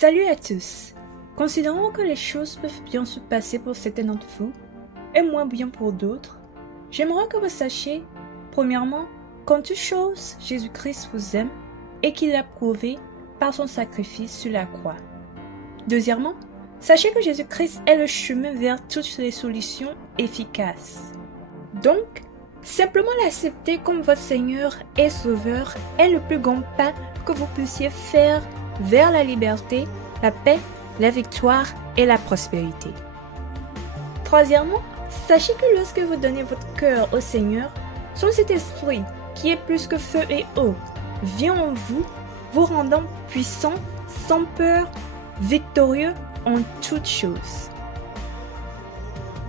Salut à tous! Considérant que les choses peuvent bien se passer pour certains d'entre vous et moins bien pour d'autres, j'aimerais que vous sachiez, premièrement, qu'en toute chose, Jésus-Christ vous aime et qu'il l'a prouvé par son sacrifice sur la croix. Deuxièmement, sachez que Jésus-Christ est le chemin vers toutes les solutions efficaces. Donc, simplement l'accepter comme votre Seigneur et Sauveur est le plus grand pas que vous puissiez faire vers la liberté, la paix, la victoire et la prospérité. Troisièmement, sachez que lorsque vous donnez votre cœur au Seigneur, son Saint-Esprit, qui est plus que feu et eau, vient en vous, vous rendant puissant, sans peur, victorieux en toutes choses.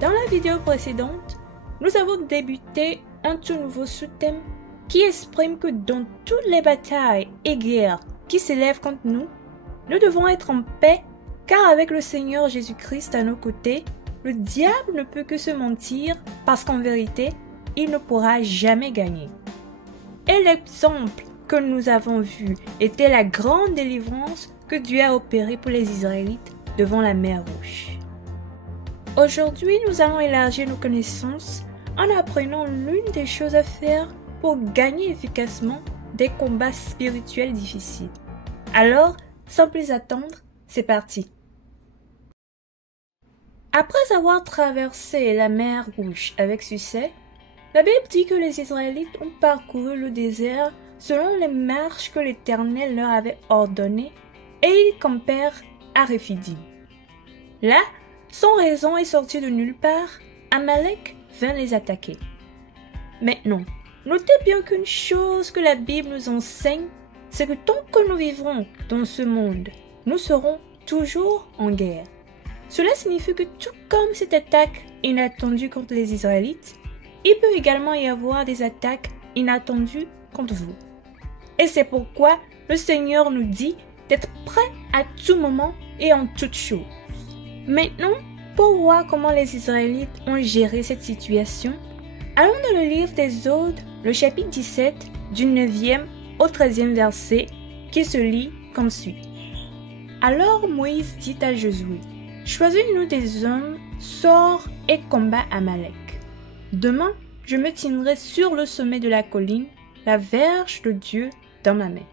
Dans la vidéo précédente, nous avons débuté un tout nouveau sous-thème qui exprime que dans toutes les batailles et guerres qui s'élèvent contre nous, nous devons être en paix, car avec le Seigneur Jésus-Christ à nos côtés, le diable ne peut que se mentir parce qu'en vérité, il ne pourra jamais gagner. Et l'exemple que nous avons vu était la grande délivrance que Dieu a opérée pour les Israélites devant la mer Rouge. Aujourd'hui, nous allons élargir nos connaissances en apprenant l'une des choses à faire pour gagner efficacement des combats spirituels difficiles. Alors, sans plus attendre, c'est parti. Après avoir traversé la mer Rouge avec succès, la Bible dit que les Israélites ont parcouru le désert selon les marches que l'Éternel leur avait ordonnées et ils campèrent à Rephidim. Là, sans raison et sortis de nulle part, Amalek vint les attaquer. Maintenant, notez bien qu'une chose que la Bible nous enseigne, c'est que tant que nous vivrons dans ce monde, nous serons toujours en guerre. Cela signifie que tout comme cette attaque inattendue contre les Israélites, il peut également y avoir des attaques inattendues contre vous. Et c'est pourquoi le Seigneur nous dit d'être prêts à tout moment et en toutes choses. Maintenant, pour voir comment les Israélites ont géré cette situation, allons dans le livre des Exode, le chapitre 17, du 9e au 13e verset, qui se lit comme suit. Alors Moïse dit à Josué, « Choisis-nous des hommes, sors et combat Amalek. Demain, je me tiendrai sur le sommet de la colline, la verge de Dieu dans ma main. »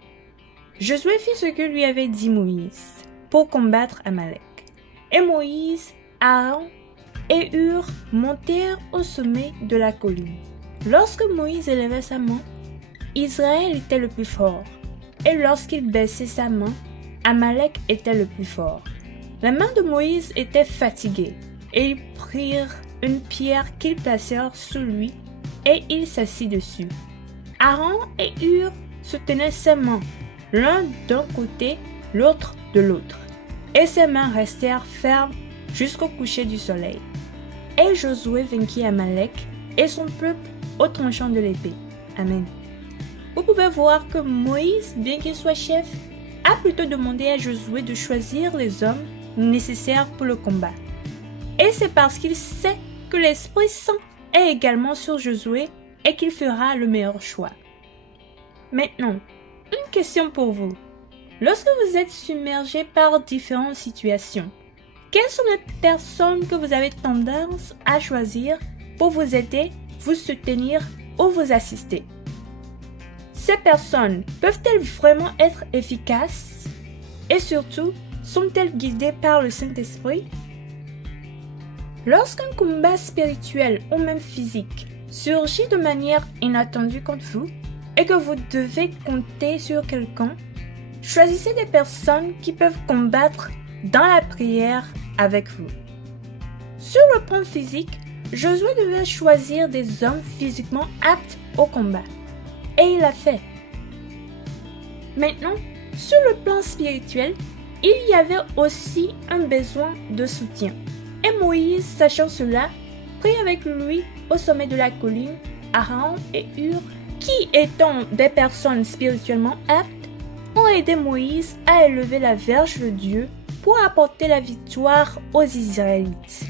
Josué fit ce que lui avait dit Moïse pour combattre Amalek. Et Moïse, Aaron et Hur montèrent au sommet de la colline. Lorsque Moïse élevait sa main, Israël était le plus fort. Et lorsqu'il baissait sa main, Amalek était le plus fort. La main de Moïse était fatiguée, et ils prirent une pierre qu'ils placèrent sous lui, et il s'assit dessus. Aaron et Hur soutenaient ses mains, l'un d'un côté, l'autre de l'autre, et ses mains restèrent fermes jusqu'au coucher du soleil. Et Josué vainquit Amalek et son peuple au tranchant de l'épée. Amen. Vous pouvez voir que Moïse, bien qu'il soit chef, a plutôt demandé à Josué de choisir les hommes nécessaires pour le combat. Et c'est parce qu'il sait que l'Esprit Saint est également sur Josué et qu'il fera le meilleur choix. Maintenant, une question pour vous. Lorsque vous êtes submergé par différentes situations, quelles sont les personnes que vous avez tendance à choisir pour vous aider, vous soutenir ou vous assister? Ces personnes peuvent-elles vraiment être efficaces? Et surtout, sont-elles guidées par le Saint-Esprit? Lorsqu'un combat spirituel ou même physique surgit de manière inattendue contre vous et que vous devez compter sur quelqu'un, choisissez des personnes qui peuvent combattre dans la prière avec vous. Sur le plan physique, Josué devait choisir des hommes physiquement aptes au combat. Et il l'a fait. Maintenant, sur le plan spirituel, il y avait aussi un besoin de soutien. Et Moïse, sachant cela, prit avec lui au sommet de la colline Aaron et Hur, qui étant des personnes spirituellement aptes, ont aidé Moïse à élever la verge de Dieu pour apporter la victoire aux Israélites.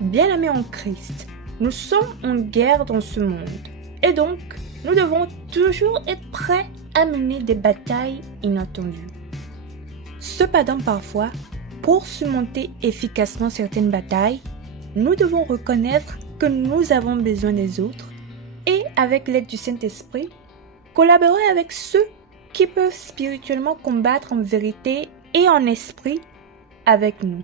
Bien-aimés en Christ, nous sommes en guerre dans ce monde. Et donc, nous devons toujours être prêts amener des batailles inattendues. Cependant, parfois, pour surmonter efficacement certaines batailles, nous devons reconnaître que nous avons besoin des autres et, avec l'aide du Saint-Esprit, collaborer avec ceux qui peuvent spirituellement combattre en vérité et en esprit avec nous.